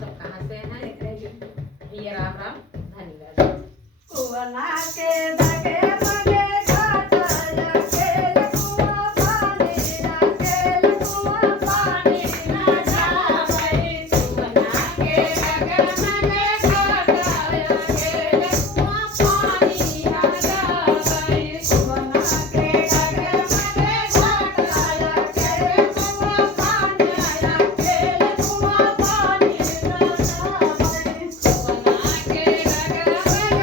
सब कहाँ से हैं? ये राम राम, धन्यवाद। कुवना के दगे मगे घाटा अकेल कुआ पानी अकेल कुआ पानी ना जावई कुवना के दगे मगे घाटा अकेल कुआ पानी ना जावई कुवना के दगे मगे घाटा अकेल कुआ पानी अकेल कुआ पानी ना जावई कुवना के दगे मगे